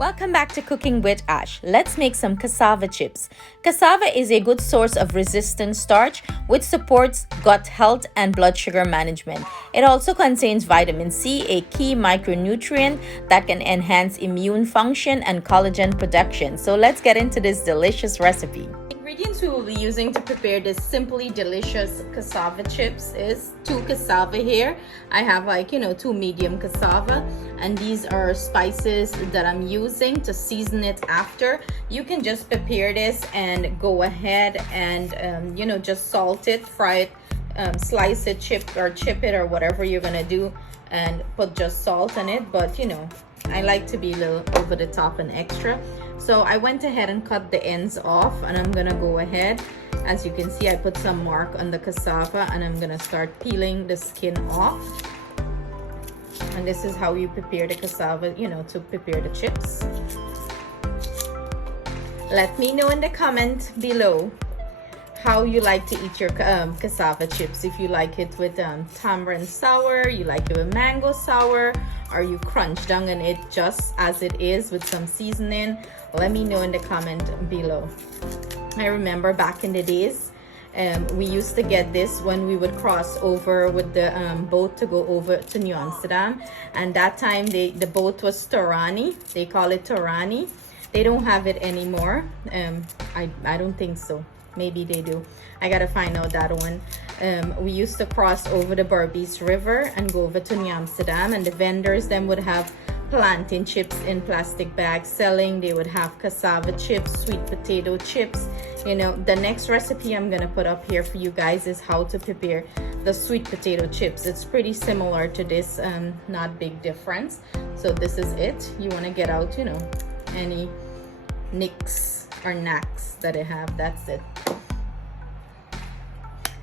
Welcome back to Cooking with Ash. Let's make some cassava chips. Cassava is a good source of resistant starch which supports gut health and blood sugar management. It also contains vitamin C, a key micronutrient that can enhance immune function and collagen production. So let's get into this delicious recipe. Ingredients we will be using to prepare this simply delicious cassava chips is 2 cassava here. I have 2 medium cassava, and these are spices that I'm using to season it after. You can just prepare this and go ahead and just salt it, fry it, slice it, chip it or whatever you're gonna do, and put just salt on it. But I like to be a little over the top and extra. So I went ahead and cut the ends off, and I'm gonna go ahead. As you can see, I put some mark on the cassava, and I'm gonna start peeling the skin off. And this is how you prepare the cassava, to prepare the chips. Let me know in the comment below how you like to eat your cassava chips. If you like it with tamarind sour, you like it with mango sour, or you crunch down on it just as it is with some seasoning. Let me know in the comment below. I remember back in the days, we used to get this when we would cross over with the boat to go over to New Amsterdam, and that time the boat was Torani. They call it Torani. They don't have it anymore. I don't think so. Maybe they do. I gotta find out that one. We used to cross over the Berbice River and go over to New Amsterdam, and the vendors then would have plantain chips in plastic bags selling. They would have cassava chips, sweet potato chips. The next recipe I'm gonna put up here for you guys is how to prepare the sweet potato chips. It's pretty similar to this, not big difference. So this is it. You want to get out any nicks or knacks that I have. That's it.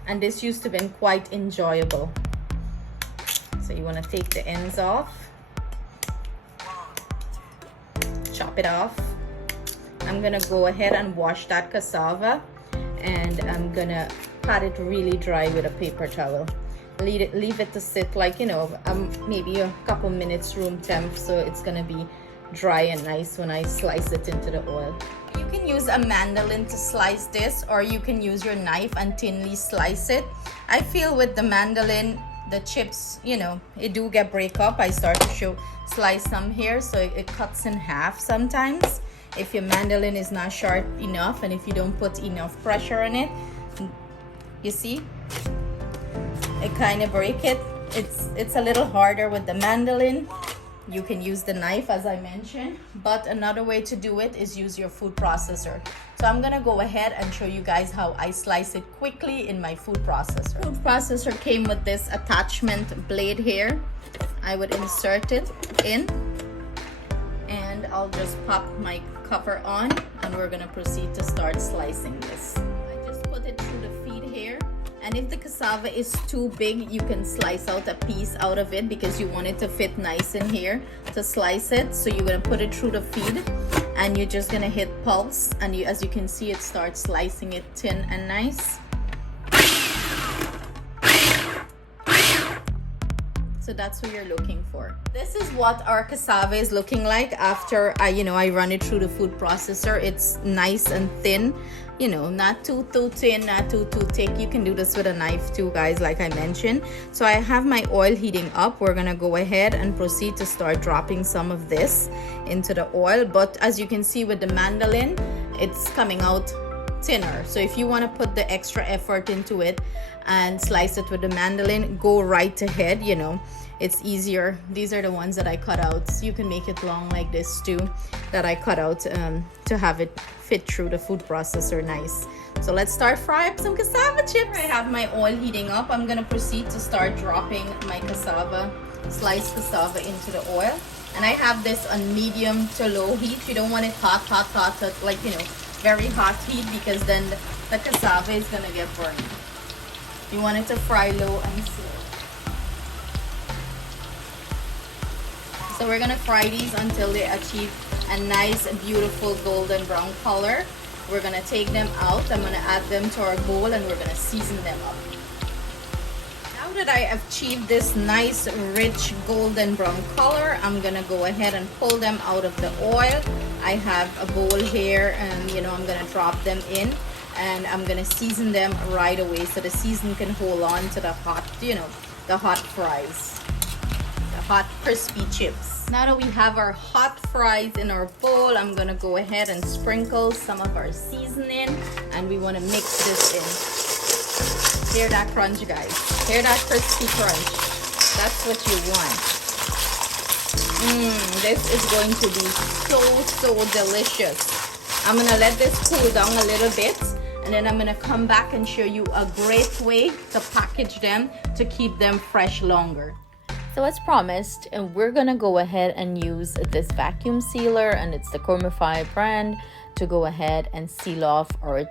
And this used to be quite enjoyable. So you want to take the ends off, chop it off. I'm gonna go ahead and wash that cassava, and I'm gonna pat it really dry with a paper towel. Leave it to sit maybe a couple minutes room temp, so it's gonna be dry and nice when I slice it into the oil. You can use a mandolin to slice this, or you can use your knife and thinly slice it. I feel with the mandolin, the chips, it do get break up. I start to slice some here, so it cuts in half sometimes if your mandolin is not sharp enough, and if you don't put enough pressure on it. You see, it kind of break it. It's a little harder with the mandolin. You can use the knife, as I mentioned, but another way to do it is use your food processor. So I'm gonna go ahead and show you guys how I slice it quickly in my food processor. Food processor came with this attachment blade here. I would insert it in, and I'll just pop my cover on, and we're gonna proceed to start slicing this. I just put it through the feed here. And if the cassava is too big, you can slice out a piece out of it because you want it to fit nice in here to slice it. So you're gonna put it through the feed, and you're just gonna hit pulse, and as you can see, it starts slicing it thin and nice. So that's what you're looking for. This is what our cassava is looking like after I run it through the food processor. It's nice and thin, not too thin, not too thick. You can do this with a knife too, guys, like I mentioned. So I have my oil heating up. We're gonna go ahead and proceed to start dropping some of this into the oil. But as you can see with the mandolin, it's coming out thinner. So if you want to put the extra effort into it and slice it with the mandolin, go right ahead. It's easier. These are the ones that I cut out. So you can make it long like this too, that I cut out to have it fit through the food processor nice. So let's start frying up some cassava chips. I have my oil heating up. I'm gonna proceed to start dropping my sliced cassava into the oil, and I have this on medium to low heat. You don't want it hot, very hot heat, because then the cassava is gonna get burned. You want it to fry low and slow. So we're gonna fry these until they achieve a nice, beautiful golden brown color. We're gonna take them out. I'm gonna add them to our bowl, and we're gonna season them up. Now that I achieved this nice rich golden brown color, I'm gonna go ahead and pull them out of the oil. I have a bowl here, and you know, I'm gonna drop them in, and I'm gonna season them right away so the season can hold on to the hot, you know, the hot fries, the hot crispy chips. Now that we have our hot fries in our bowl, I'm gonna go ahead and sprinkle some of our seasoning, and we want to mix this in. Hear that crunch, guys? Hear that crispy crunch? That's what you want. This is going to be so delicious. I'm gonna let this cool down a little bit, and then I'm gonna come back and show you a great way to package them to keep them fresh longer. So as promised, we're gonna go ahead and use this vacuum sealer, and it's the Chromify brand, to go ahead and seal off our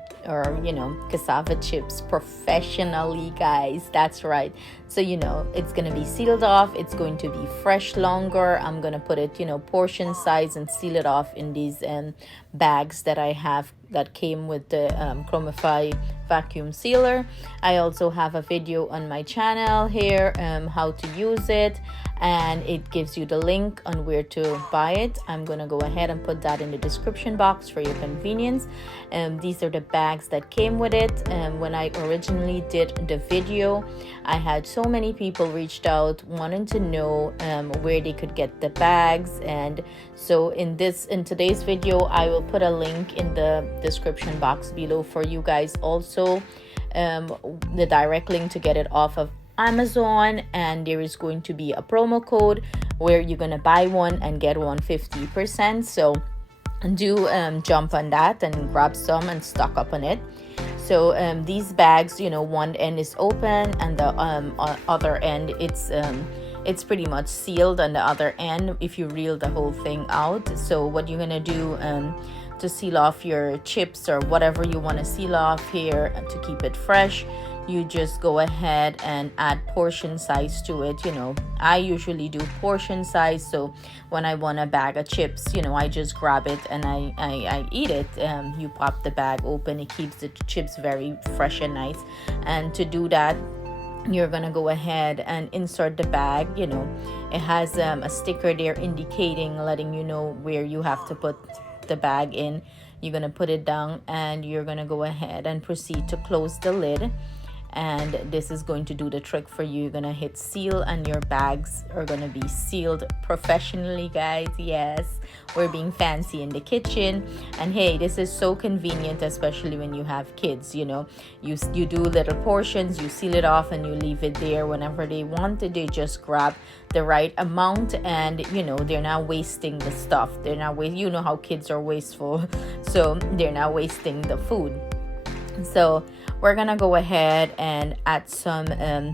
you know, cassava chips professionally, guys. That's right. So you know, it's gonna be sealed off, it's going to be fresh longer. I'm gonna put it, you know, portion size and seal it off in these bags that I have that came with the Chromify vacuum sealer. I also have a video on my channel here how to use it, and it gives you the link on where to buy it. I'm gonna go ahead and put that in the description box for your convenience. These are the bags that came with it. When I originally did the video, I had so many people reached out wanting to know where they could get the bags, and so in today's video I will put a link in the description box below for you guys, also the direct link to get it off of Amazon, and there is going to be a promo code where you're gonna buy one and get one 50%. So do jump on that and grab some and stock up on it. So these bags, you know, one end is open and the other end, it's pretty much sealed on the other end if you reel the whole thing out. So what you're gonna do to seal off your chips or whatever you want to seal off here to keep it fresh, you just go ahead and add portion size to it. You know, I usually do portion size, so when I want a bag of chips, you know, I just grab it and I eat it. You pop the bag open, it keeps the chips very fresh and nice. And to do that, you're gonna go ahead and insert the bag. You know, it has a sticker there indicating, letting you know where you have to put the bag in. You're gonna put it down, and you're gonna go ahead and proceed to close the lid, and this is going to do the trick for you. You're gonna hit seal, and your bags are gonna be sealed professionally, guys. Yes, we're being fancy in the kitchen, and hey, this is so convenient, especially when you have kids. You know, you do little portions, you seal it off, and you leave it there. Whenever they want it, they just grab the right amount, and you know, they're not wasting the stuff. They're not you know how kids are wasteful, so they're not wasting the food. So we're gonna go ahead and add some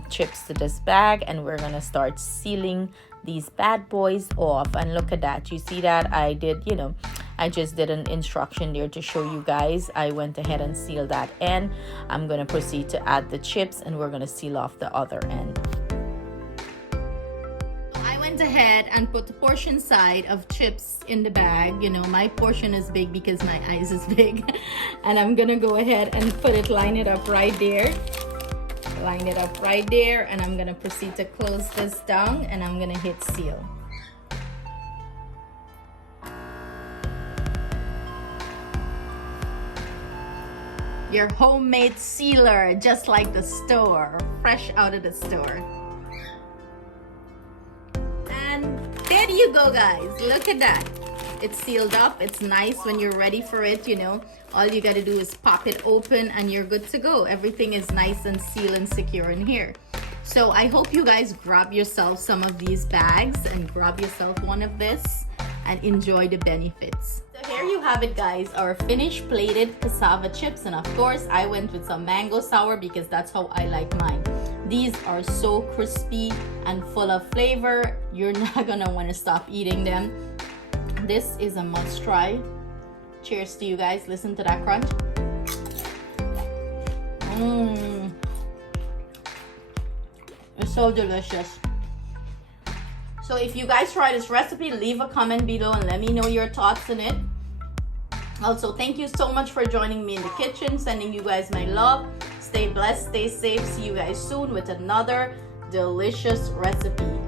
chips to this bag, and we're gonna start sealing these bad boys off. And look at that, you see that I did, you know, I just did an instruction there to show you guys. I went ahead and sealed that end. I'm gonna proceed to add the chips, and we're gonna seal off the other end. Went ahead and put the portion side of chips in the bag. You know, my portion is big because my eyes is big, and I'm gonna go ahead and line it up right there, and I'm gonna proceed to close this down, and I'm gonna hit seal. Your homemade sealer, just like the store, fresh out of the store. There you go, guys. Look at that. It's sealed up. It's nice. When you're ready for it, you know, all you got to do is pop it open and you're good to go. Everything is nice and sealed and secure in here. So I hope you guys grab yourself some of these bags and grab yourself one of this and enjoy the benefits. So here you have it, guys, our finished plated cassava chips. And of course, I went with some mango sour because that's how I like mine. These are so crispy and full of flavor. You're not gonna want to stop eating them. This is a must try. Cheers to you guys. Listen to that crunch. It's so delicious. So if you guys try this recipe, leave a comment below and let me know your thoughts on it. Also, thank you so much for joining me in the kitchen. Sending you guys my love. Stay blessed, stay safe. See you guys soon with another delicious recipe